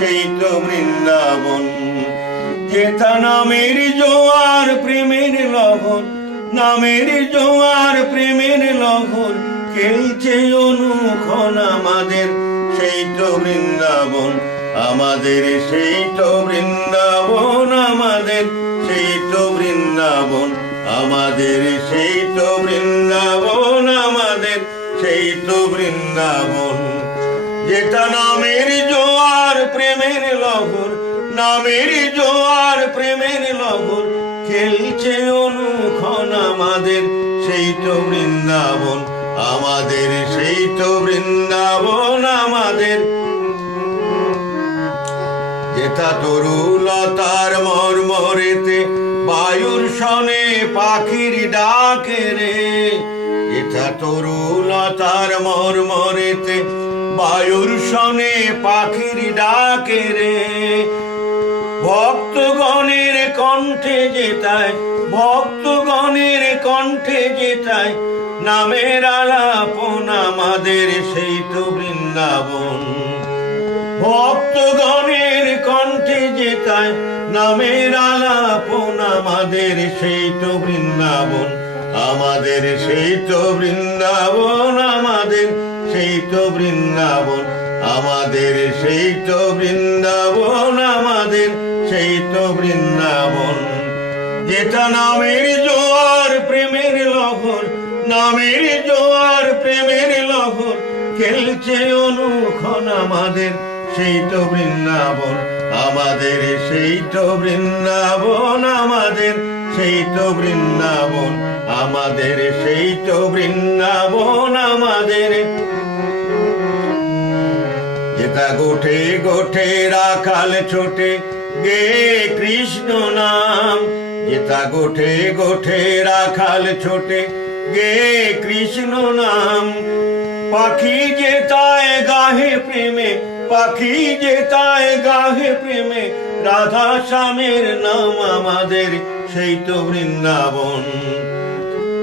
সেই তো বৃন্দাবন। যেথা নামের জোয়ার প্রেমের লহর, নামের জোয়ার প্রেমের লহর, খেলছে অনুক্ষণ আমাদের সেই তো বৃন্দাবন। আমাদের সেই তো বৃন্দাবন, আমাদের সেই তো বৃন্দাবন, আমাদের সেই তো বৃন্দাবন, আমাদের সেই তো বৃন্দাবন। যেটা নামের জোয়ার প্রেমের লহর, নামের জোয়ার প্রেমের লহর, খেলছে অনুক্ষণ আমাদের সেই তো বৃন্দাবন। আমাদের সেই তো বৃন্দাবন, আমাদের যেথা তরুলতার মর্মরেতে বায়ুর সনে পাখির ডাকে রে। যেথা তরুলতার মর্মরেতে বায়ুর সনে পাখির ডাকে রে। ভক্তগণের কণ্ঠে যেতায়, ভক্তগণের কণ্ঠে যেতায় নামের আলাপন আমাদের সেই তো বৃন্দাবন। ভক্তগণের কণ্ঠে যেতায় নামের আলাপন আমাদের সেই তো বৃন্দাবন। আমাদের সেই তো বৃন্দাবন, আমাদের সেই তো বৃন্দাবন, আমাদের সেই তো বৃন্দাবন, আমাদের সেই তো বৃন্দাবন। যেটা নামের জোয়ার প্রেমের লহর, নামের জোয়ার প্রেমের লহর, খেলছে অনুক্ষণ আমাদের সেই তো বৃন্দাবন। আমাদের সেই তো বৃন্দাবন, আমাদের সেই তো বৃন্দাবন, আমাদের সেই তো বৃন্দাবন, আমাদের। যেটা গোঠে গোঠে রাখাল ছোটে গে কৃষ্ণ নাম। যেটা গোঠে গোঠে রাখাল ছোটে গে কৃষ্ণ নাম। পাখি যেতায় গাহে প্রেমে, পাখি যেতায় গাহে প্রেমে, রাধা শ্যামের নাম আমাদের সেই তো বৃন্দাবন।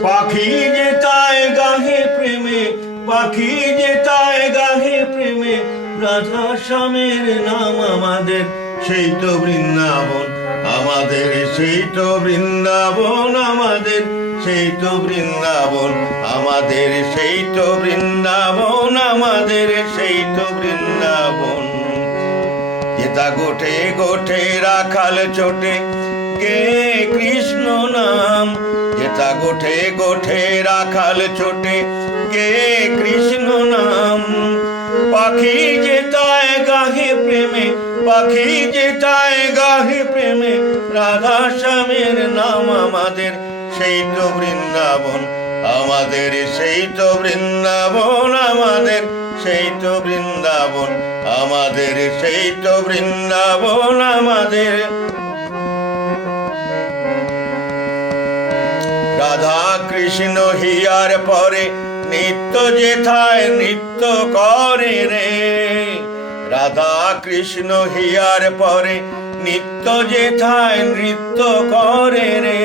পাখি যেতায় গাহে প্রেমে, পাখি যেতায় গাহে প্রেমে, রাধা শ্যামের নাম আমাদের সেই তো বৃন্দাবন। আমাদের সেই তো বৃন্দাবন, আমাদের সেই তো বৃন্দাবন, আমাদের সেই তো বৃন্দাবন, আমাদের সেই তো বৃন্দাবন। যেটা গোঠে গোঠে রাখাল ছোটে গে কৃষ্ণ নাম। যেটা গোঠে গোঠে রাখাল ছোটে গে কৃষ্ণ নাম। পাখি যেতায় গাহে প্রেমে, পাখি যেতায় গাহে প্রেমে, রাধা শ্যামের নাম আমাদের সেই তো বৃন্দাবন। আমাদের সেই তো বৃন্দাবন, আমাদের সেই তো বৃন্দাবন, আমাদের সেই তো বৃন্দাবন, আমাদের। রাধা কৃষ্ণ হিয়ার পরে নিত্য যেথায় নৃত্য করে রে। রাধা কৃষ্ণ হিয়ার পরে নিত্য যেথায় নৃত্য করে রে।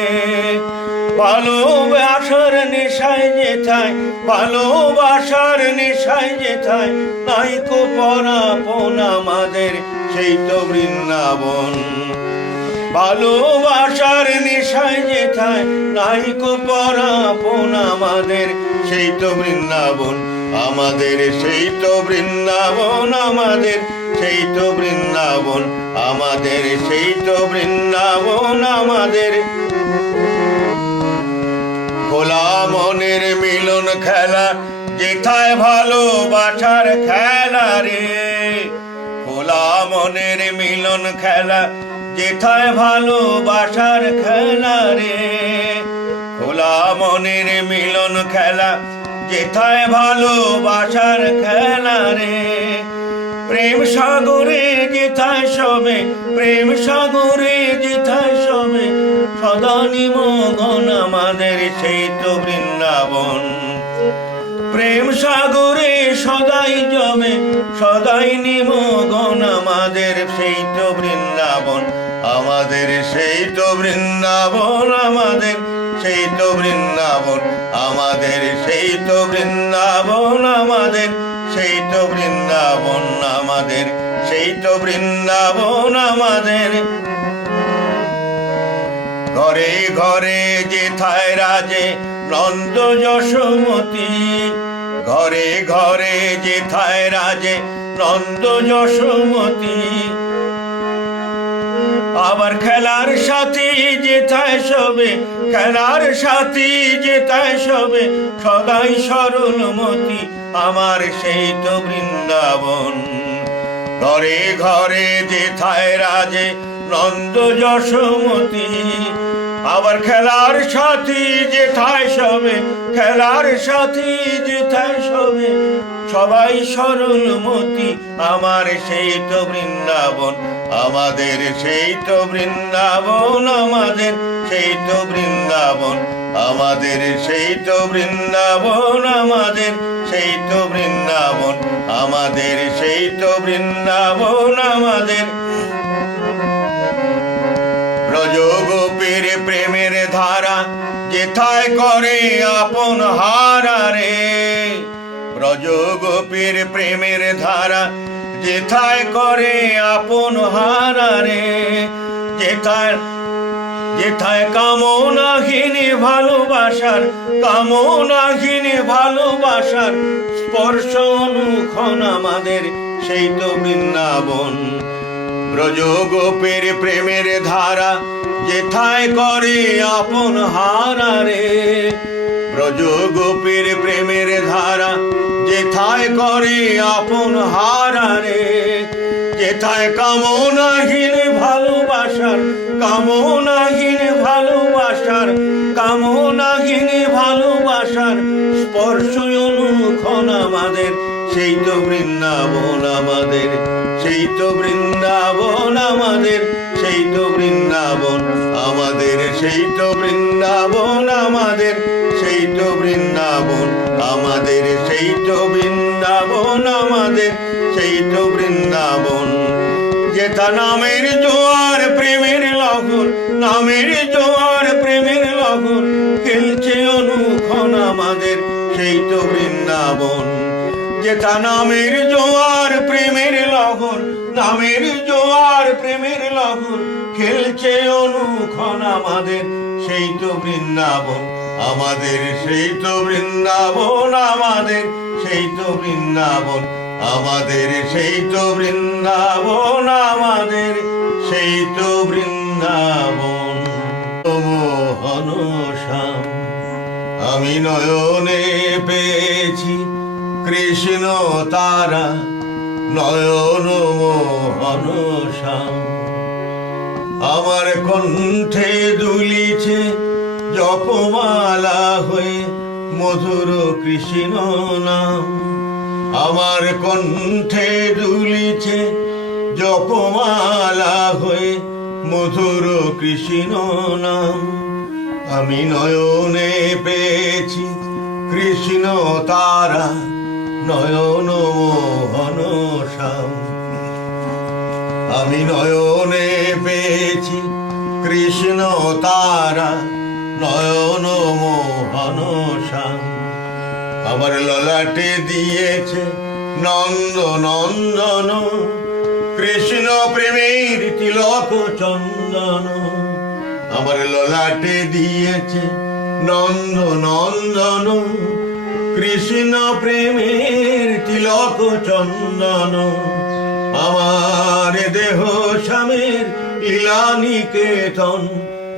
ভালোবাসার নেশায় যেথায়, ভালোবাসার নেশায় যেথায়, নাইকো পরাপন আমাদের সেই তো বৃন্দাবন। ভালোবাসার নেশায় যেথায়, নাইকো পরাপন আমাদের সেই তো বৃন্দাবন। আমাদের সেই তো বৃন্দাবন, আমাদের সেই তো বৃন্দাবন, আমাদের সেই তো বৃন্দাবন, আমাদের। খোলা মনের মিলন খেলা যেথায় ভালোবাসার খেলা রে। খোলা মনের মিলন খেলা যেথায় ভালোবাসার খেলা রে। খোলা মনের মিলন খেলা যেথায় ভালোবাসার খেলা রে। প্রেম সাগরে যেথায় সবে, প্রেম সাগরে যেথায় সবে, সদা নিমগ্ন আমাদের সেই তো বৃন্দাবন। প্রেম সাগরে সদাই জমে, সদাই নিমগ্ন আমাদের সেই তো বৃন্দাবন। আমাদের সেই তো বৃন্দাবন, আমাদের সেই তো বৃন্দাবন, আমাদের সেই তো বৃন্দাবন, আমাদের সেই তো বৃন্দাবন আমাদের, সেই তো বৃন্দাবন আমাদের। ঘরে ঘরে যেথায় রাজে নন্দ যশোমতি, ঘরে ঘরে যেথায় রাজে নন্দ যশোমতি। আবার খেলার সাথী যেথায় শোবে, খেলার সাথী যেথায় শোবে, সদাই সরলমতি আমার সেই তো বৃন্দাবন। ঘরে ঘরে যেথায় রাজে নন্দ যশোমতি। আবার খেলার সাথী যেথায় শোবে, খেলার সাথী যেথায় শোবে, সবাই সরলমতি আমার সেই তো বৃন্দাবন আমাদের, সেই তো বৃন্দাবন আমাদের, সেই তো বৃন্দাবন আমাদের, সেই তো বৃন্দাবন আমাদের, সেই তো বৃন্দাবন আমাদের, সেই তো বৃন্দাবন আমাদের। ব্রজগোপীর প্রেমের ধারা যেথায় করে আপন হারারে, ব্রজগোপীর প্রেমের ধারা যেথায় করে আপন হারারে। যেথায় যেথায় কামনাহীন ভালোবাসার, কামনাহীন ভালোবাসার স্পর্শ অনুক্ষণ আমাদের সেই তো বৃন্দাবন। ব্রজগোপীর প্রেমের ধারা যেথায় করে আপন হারারে, ব্রজগোপীর প্রেমের ধারা যেথায় করে আপন হারারে। যেথায় কামনাহীন ভালোবাসার, কামনাহীন ভালোবাসার, কামনাহীন ভালোবাসার স্পর্শ অনুক্ষণ আমাদের সেই তো বৃন্দাবন আমাদের, সেই তো বৃন্দাবন আমাদের, সেই তো বৃন্দাবন আমাদের, সেই তো বৃন্দাবন আমাদের, সেই তো বৃন্দাবন আমাদের, সেই তো বৃন্দাবন আমাদের, সেই তো বৃন্দাবন। যেথা নামের জোয়ার প্রেমের লহর, নামের জোয়ার প্রেমের লহর খেলছে অনুক্ষণ আমাদের সেই তো বৃন্দাবন। যেথা নামের জোয়ার প্রেমের লহর, নামের জোয়ার প্রেমের লহর খেলছে অনুক্ষণ আমাদের সেই তো বৃন্দাবন আমাদের, সেই তো বৃন্দাবন আমাদের, সেই তো বৃন্দাবন আমাদের, সেই তো বৃন্দাবন আমাদের, সেই তো বৃন্দাবন। মোহন শ্যাম আমি নয়নে পেয়েছি কৃষ্ণ তারা, নয়ন মোহন শ্যাম আমার কণ্ঠে দুলিছে জপমালা হয়ে মধুর কৃষ্ণ নাম, আমার কণ্ঠে দুলিছে জপমালা হয়ে মধুর কৃষ্ণ নাম। আমি নয়নে পেয়েছি কৃষ্ণ তারা, নয়ন মোহন শ্যাম আমি নয়নে পেয়েছি কৃষ্ণ তারা, নয়ন মোহন শ্যাম আমার ললাটে দিয়েছে নন্দ নন্দন, কৃষ্ণ প্রেমের তিলক চন্দন। আমার ললাটে দিয়েছে নন্দ নন্দন, কৃষ্ণ প্রেমের তিলক চন্দন। আমার দেহ স্বামীর লীলা নিকেতন,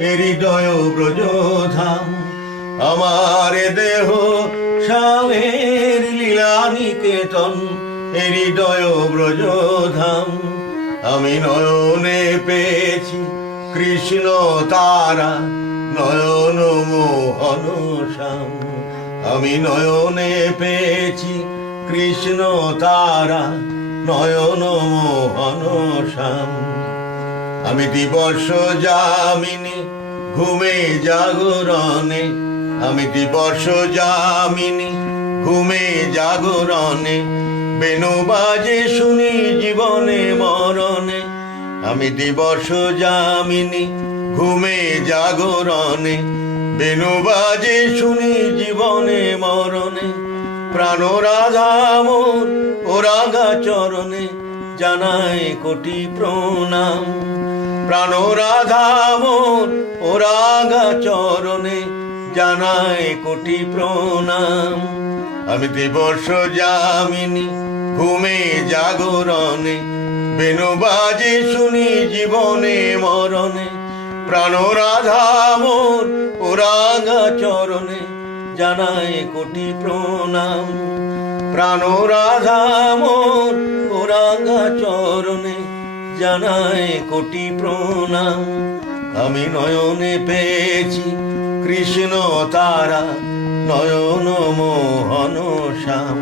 হৃদয় ব্রজধাম। আমার দেহ স্বামীর লীলা নিকেতন, হৃদয় ব্রজধাম। আমি নয়নে পেয়েছি কৃষ্ণ তারা, নয়ন মোহন শ্যাম আমি নয়নে পেয়েছি কৃষ্ণ তারা, নয়ন মোহন শ্যাম। আমি দিবস যামিনী ঘুমে জাগরণে, আমি দিবস যামিনী ঘুমে জাগরণে, বেনু বাজে শুনি জীবনে মরণে। আমি দিবস যামিনী ঘুমে জাগরণে, বেনু বাজে শুনি জীবনে মরণে। প্রাণ রাধা মোর ও রাগা চরণে জানায় কোটি প্রণাম। প্রাণ রাধা মোর ও রাগা চরণে জানায় কোটি প্রণাম। আমি দিবস যামিনী ঘুমে জাগরণে বেনু বাজে শুনি জীবনে মরণে। প্রাণ রাধা মোর ও রাগা চরণে জানায় কোটি প্রণাম। প্রাণ রাধা মোর ও রাগা চরণে জানায় কোটি প্রণাম। আমি নয়নে পেয়েছি কৃষ্ণ তারা নয়ন মোহন শ্যাম।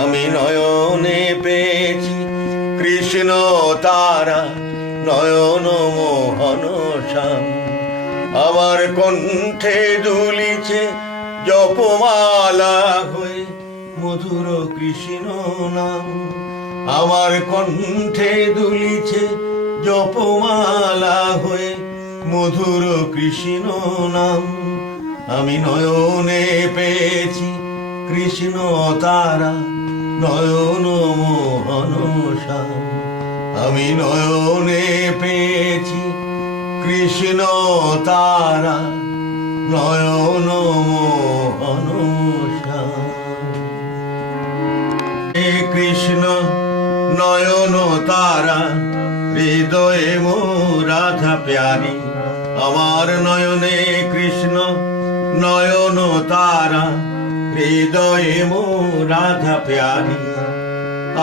আমি নয়নে পেয়েছি কৃষ্ণ তারা নয়ন মোহন শ্যাম। আমার কণ্ঠে দুলিছে জপমালা হয়ে মধুর কৃষ্ণ নাম। আমার কণ্ঠে দুলিছে জপমালা হয়ে মধুর কৃষ্ণ নাম। আমি নয়নে পেয়েছি কৃষ্ণ তারা নয়ন মোহন শ্যাম। আমি নয়নে পেয়েছি কৃষ্ণ তারা নয়ন মোহন শ্যাম। হে কৃষ্ণ নয়ন তারা হৃদয়ে মো রাধা প্যারি। আমার নয়নে কৃষ্ণ নয়ন তারা হৃদয়ে মো রাধা প্যারি।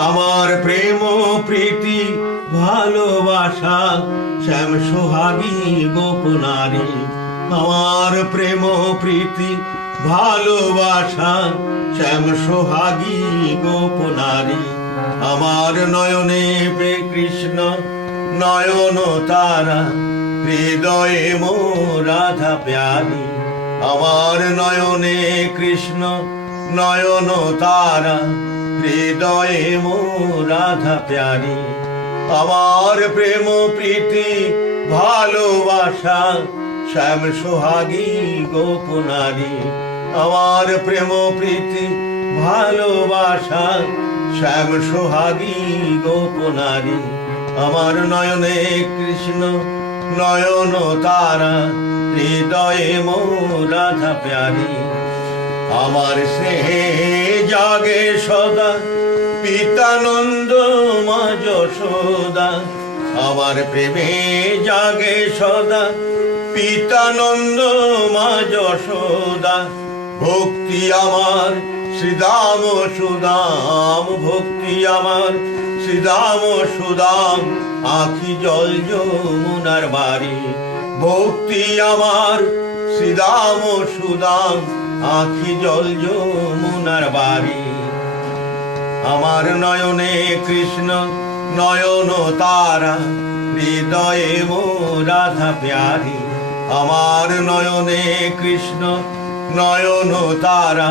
আমার প্রেম প্রীতি ভালোবাসা শ্যাম সোহাগী গোপনারী। আমার প্রেম প্রীতি ভালোবাসা শ্যাম সোহাগী গোপনারী। আমার নয়নে পে কৃষ্ণ নয়ন তারা হৃদয়ে মো রাধা প্যারি। আমার নয়নে কৃষ্ণ নয়ন তারা হৃদয়ে মো রাধা প্যারি। আমার প্রেম প্রীতি ভালোবাসা শ্যাম সোহাগী গোপনারী। আমার প্রেম প্রীতি ভালোবাসা শ্যাম সোহাগী গোপনারী। আমার নয়নে কৃষ্ণ নয়ন তারা হৃদয়ে মো রাধা প্যারি। আমার স্নেহে জাগে সদা পিতানন্দ মা যশোদা। আমার প্রেমে জাগে সদা পিতানন্দ মা যশোদা। ভক্তি আমার শ্রীদাম সুদাম। ভক্তি আমার শ্রীদাম সুদাম আখি জল যমুনার বাড়ি। ভক্তি আমার শ্রীদাম সুদাম আখি জল যমুনার বাড়ি। আমার নয়নে কৃষ্ণ নয়ন তারা হৃদয়ে মো রাধা প্যারি। আমার নয়নে কৃষ্ণ নয়ন তারা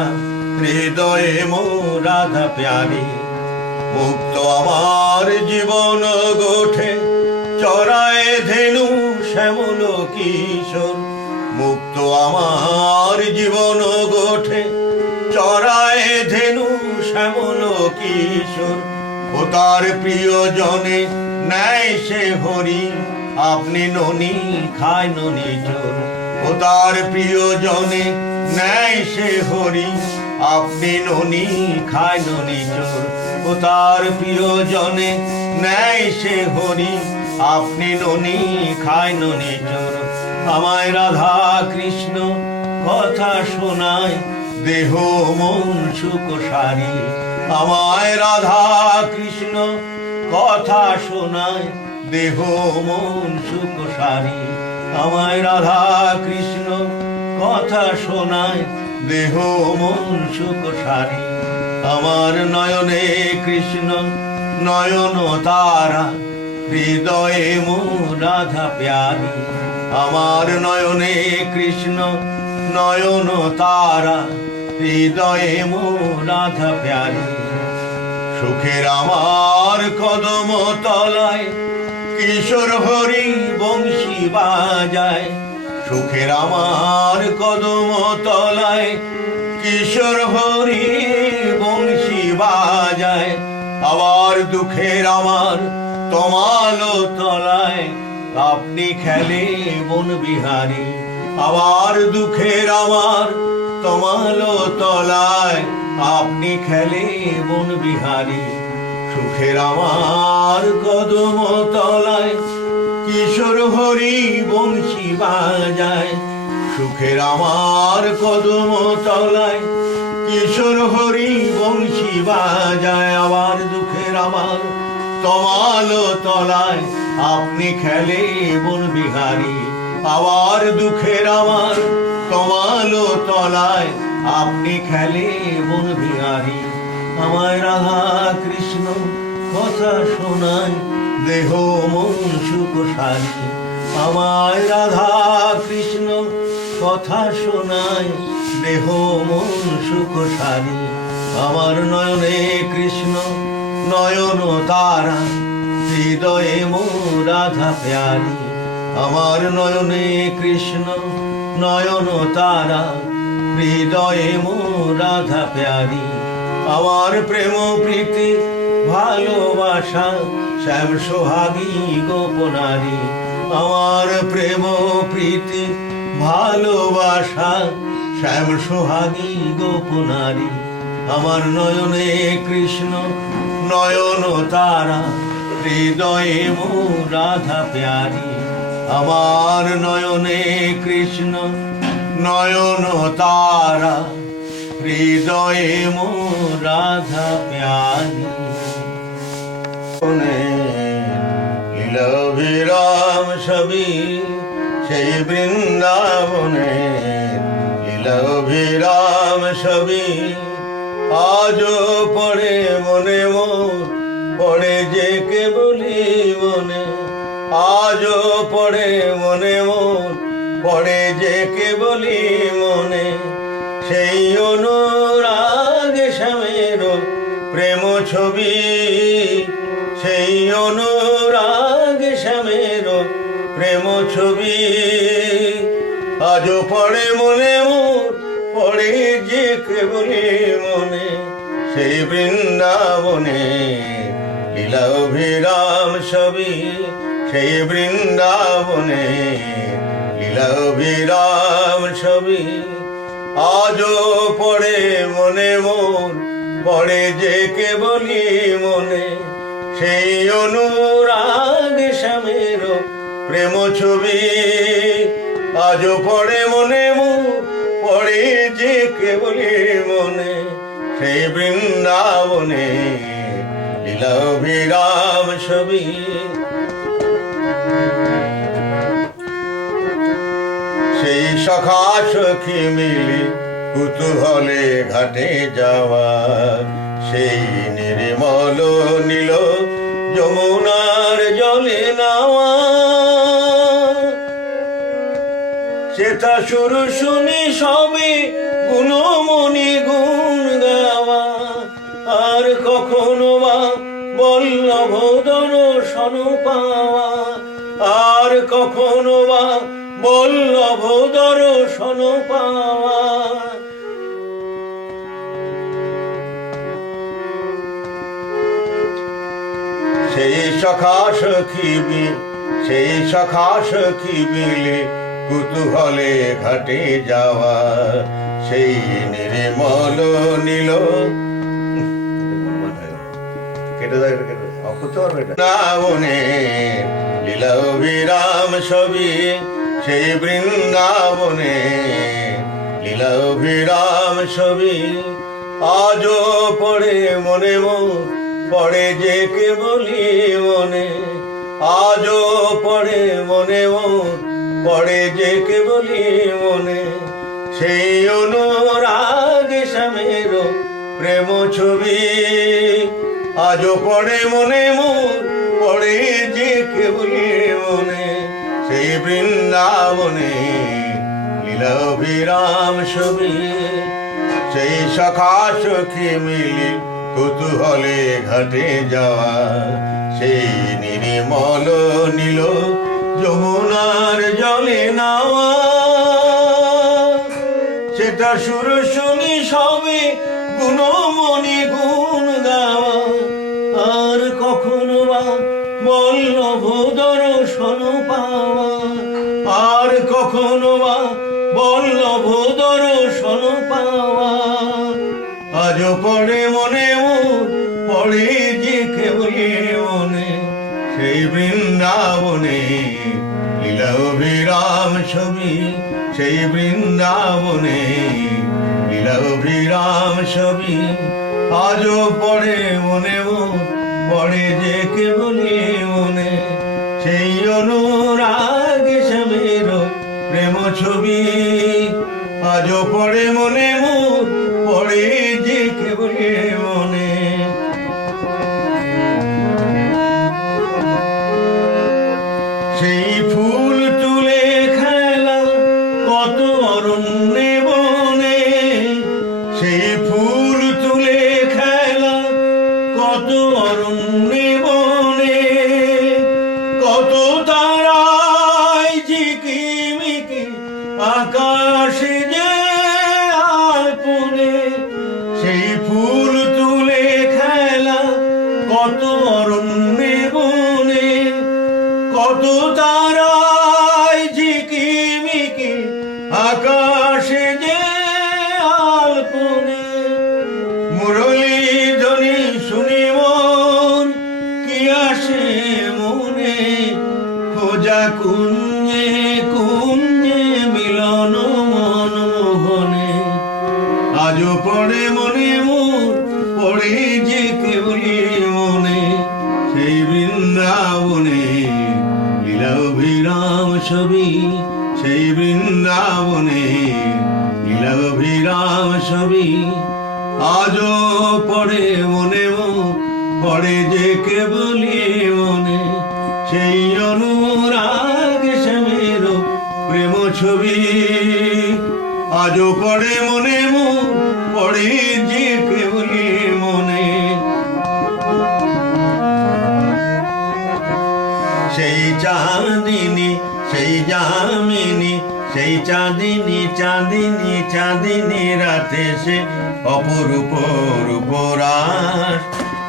হৃদয়ে মো রাধা প্যারি। মুক্ত আমার জীবন গোঠে চরায় ধেনু শ্যামল কিশোর। মুক্ত আমার জীবন গোঠে চরায় ধেনু শ্যামল কিশোর। ও তার প্রিয় জনে নেয় সে হরি আপনি ননি খায় ননি চোর। ও তার প্রিয় জনে নেয় সে হরি আপনি ননি খায় ননি চোর। ও তার প্রিয় জনে নেয় সে হরি আপনি ননি খায় ননি চোর। আমায় রাধা কৃষ্ণ কথা শোনায় দেহ মন সুখ সারি। আমায় রাধা কৃষ্ণ কথা শোনায় দেহ মন সুখ সারি। আমায় রাধা কৃষ্ণ কথা শোনায় দেহ মন সুখ সারি। আমার নয়নে কৃষ্ণ নয়ন তারা হৃদয়ে মো রাধা প্যারি। আমার নয়নে কৃষ্ণ নয়ন তারা হৃদয়ে মো রাধা প্যারি। সুখের আমার কদম তলায় কিশোর হরি বংশী বাজায়। সুখের আমার কদম তলায় কিশোর হরি বাজায়, আবার দুঃখের আমার তমালো তলায় আপনি খেলে বন বিহারী। আবার দুঃখের আমার তমালো তলায় আপনি খেলে বন বিহারী। সুখের আমার কদম তলায় কিশোর হরি বংশী বাজায়। সুখের আমার কদম তলায় কিশোর হরি বংশী বাজায়। আবার দুঃখের আমার তমালো তলায় আপনি খেলে বন বিহারী। আবার দুঃখের আমার তমালো তলায় আপনি খেলে বন বিহারী। আমায় রাধা কৃষ্ণ কথা শোনায় দেহ মন সুখ সারি। আমায় রাধা কৃষ্ণ কথা শোনায় দেহ মন সুখ সারি। আমার নয়নে কৃষ্ণ নয়ন তারা হৃদয়ে মোর রাধা প্যারি। আমার নয়নে কৃষ্ণ নয়ন তারা হৃদয়ে মোর রাধা প্যারি। আমার প্রেম প্রীতি ভালোবাসা শ্যাম সোহাগী গোপনারী। আমার প্রেম প্রীতি ভালোবাসা শ্যাম সোহাগী গোপনারী। আমার নয়নে কৃষ্ণ নয়ন তারা হৃদয়ে মোর রাধা প্যারি। আমার নয়নে কৃষ্ণ নয়ন তারা হৃদয়ে মোর রাধা প্যারি। লীলাভিরাম সবই সেই বৃন্দাবনে। লীলাভিরাম সবই আজও পড়ে মনে মোর, পড়ে যে কেবলি মনে। আজও পড়ে মনে মোর, পড়ে যে কেবলি মনে। সেই অনুরাগ শ্যামের প্রেম ছবি, সেই অনুরাগ শ্যামের প্রেম ছবি। আজও পড়ে মনে মোর, পড়ে যে কেবলি মনে। সেই বৃন্দাবনে লীলাভিরাম সবই, সেই বৃন্দাবনে লীলাভিরাম সবই। আজও পড়ে মনে মোর, পড়ে যে কেবলি মনে। সেই অনুরাগ শ্যামের প্রেম ছবি। আজও পড়ে মনে মোর, পড়ে যে কেবলি মনে। সেই বৃন্দাবনে লীলাভিরাম সবই। সেই সখা সখী মিলি কুতূহলে ঘাটে যাওয়া। সেই নির্মল নীল যমুনার জলে নাওয়া। সেটা সুর শুনি সবে গুণমণি গুণ গাওয়া। আর কখনো বা বল্লভ দর্শন পাওয়া। আর কখনো বা বল্লভ দর্শন পাওয়া। সেই সখা সখী সেই সখা সখী মিলে কুতূহলে ঘাটে যাওয়া। সেই নির্মল নীল বৃন্দাবনে লীলাভিরাম সবই। সেই বৃন্দাবনে লীলাভিরাম সবই। আজও পড়ে মনে মোর, পড়ে যে কেবলি মনে। আজও পড়ে মনে মোর, পড়ে যে কেবলি মনে। সেই অনুরাগ শ্যামের প্রেম ছবি। আজও পড়ে মনে মোর, পড়ে যে কেবলি মনে। সেই বৃন্দাবনে লীলাভিরাম সবই। সেই সখা সখী মিলি কুতূহলে ঘাটে যাওয়া। সেই নির্মল নীল যমুনার জলে নাওয়া। সেটা সুর শুনি সবে গুণমণি গুণ কখনো বা বল্লভ দর্শন পাওয়া, আর কখনো বা বল্লভ দর্শন পাওয়া। আজও পড়ে মনে মোর, পড়ে যে কেবলে মনে, সেই বৃন্দাবনে লীলা অভিরাম ছবি, সেই বৃন্দাবনে লীলা অভিরাম ছবি। আজও পড়ে মনে মোর, পড়ে যে কেবলে মনে, সেই অনুরাগ শ্যামের প্রেম ছবি। আজও পড়ে মনে মোর, পড়ে যে কেবলে মনে। সেই ফুল তুলে খেলা কত অরণ্যে বনে, সেই ফুল তুলে খেলা কত অরণ্যে বনে। কত তারায় ঝিকিমিকি আকাশে যে আলপনে, সেই ফুল তুলে খেলা কত অরণ্যে বনে। কত তারায় ঝিকিমিকি আকাশে যে আলপনে। মুরলী ধ্বনি শুনি মোর কি আসে মনে, খোঁজা কুঞ্জে কুঞ্জে মিলন মনমোহনে। আজও পড়ে মনে মোর, পড়ে যে কেবলে মনে, সেই বৃন্দাবনে লীলা অভিরাম ছবি, সেই বৃন্দাবনে লীলা অভিরাম ছবি। আজও পড়ে মনে মোর, পড়ে যে কেবলে মনে, সেই অনুরাগ শ্যামের প্রেম ছবি। আজও পড়ে মনে মোর, পড়ে যে কেবলে মনে। সেই চাঁদিনী, সেই যামিনী, সেই চাঁদিনী চাঁদিনী চাঁদিনী রাতে সে অপরূপ রূপরাস।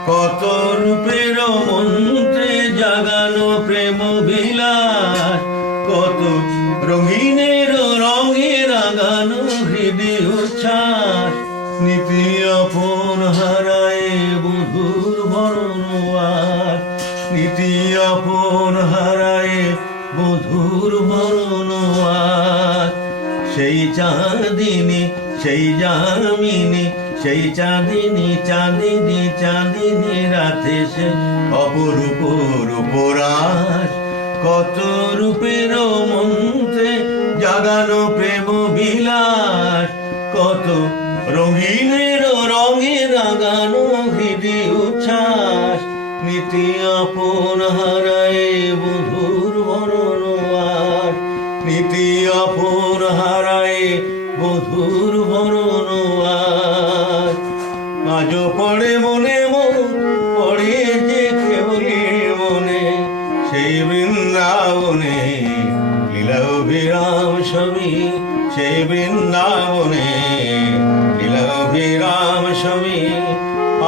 কত রূপের মন্ত্রে জাগানো প্রেম বিলাস, কত রঙিনের রঙে রাগানো হৃদয় উচ্ছ্বাস। নীতি আপন হারায় বধুর বরণবাস, নীতি আপন হারায় বধুর বরণবাস। সেই চাঁদিনী, সেই যামিনী, সেই চাঁদিনী চাঁদিনী চাঁদিনী রাতে সে অপরূপ রূপরাস। কত রূপের মন্ত্রে জাগানো প্রেম বিলাস, কত রঙিনের রঙে রাগানো হৃদয় উচ্ছ্বাস। নীতি আপন হারায় বধুর বরণবাস, নীতি আপন হারায় বধুর বরণবাস। আজও পড়ে মনে মোর, পড়ে যে কেবলে মনে, সেই বৃন্দাবনে লীলা অভিরাম ছবি, সেই বৃন্দাবনে লীলা অভিরাম ছবি।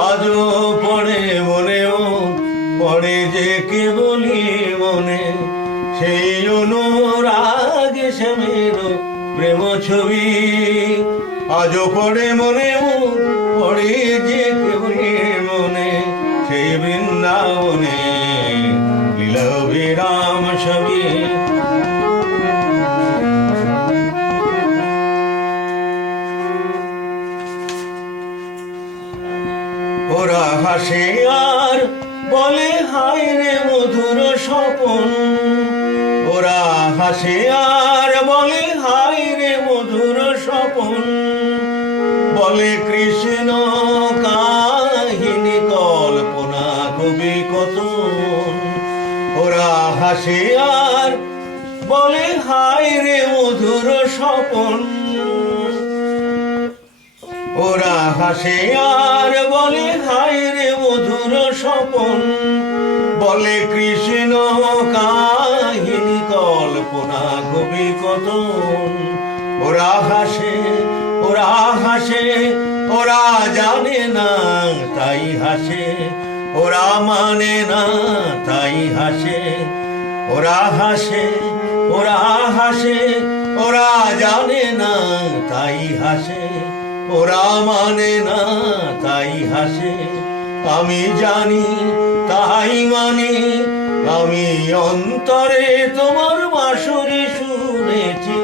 আজও পড়ে মনে মোর, পড়ে যে কেবলে মনে, সেই অনুরাগ শ্যামের প্রেম ছবি। আজও পড়ে মনে মোর, পড়ে যে কেবলে মনে, সেই বৃন্দাবনে লীলা অভিরাম ছবি। ওরা হাসে আর বলে হায় রে মধুর স্বপন, ওরা হাসে আর বলে হায় রে মধুর স্বপন। বলে কৃষ্ণ কাহিনী কল্পনা কবি কতন। ওরা হাসে আর বলে হায় রে মধুর স্বপন, ওরা হাসে আর বলে হায় রে মধুর স্বপন। বলে কৃষ্ণ কাহিনী কল্পনা কবি কতন। ওরা হাসে, ওরা হাসে, ওরা জানে না তাই হাসে, ওরা মানে না তাই হাসে, ওরা হাসে, ওরা হাসে, ওরা জানে না তাই হাসে, ওরা মানে না তাই হাসে। আমি জানি তাই মানে, আমি অন্তরে তোমার বাঁশরি শুনেছি,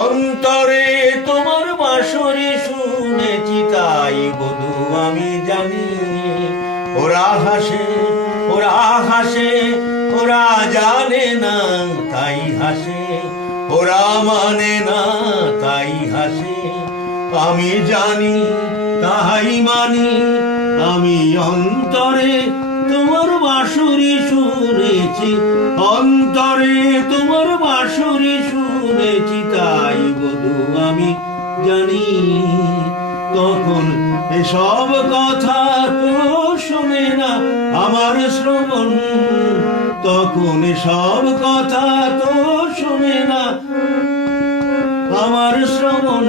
অন্তরে তোমার বাঁশরি শুনেছি, তাই বধু আমি জানি। ওরা হাসে, ওরা হাসে, ওরা জানে না তাই হাসে, ওরা মানে না তাই হাসে। আমি জানি তাই মানি, আমি অন্তরে তোমার বাঁশরি শুনেছি, অন্তরে তোমার বাঁশরি শুনেছি, তাই বধু আমি জানি। তখন এসব কথা তো শোনে না আমার শ্রবণ, তখন সব কথা তো শোনে না আমার শ্রবণ।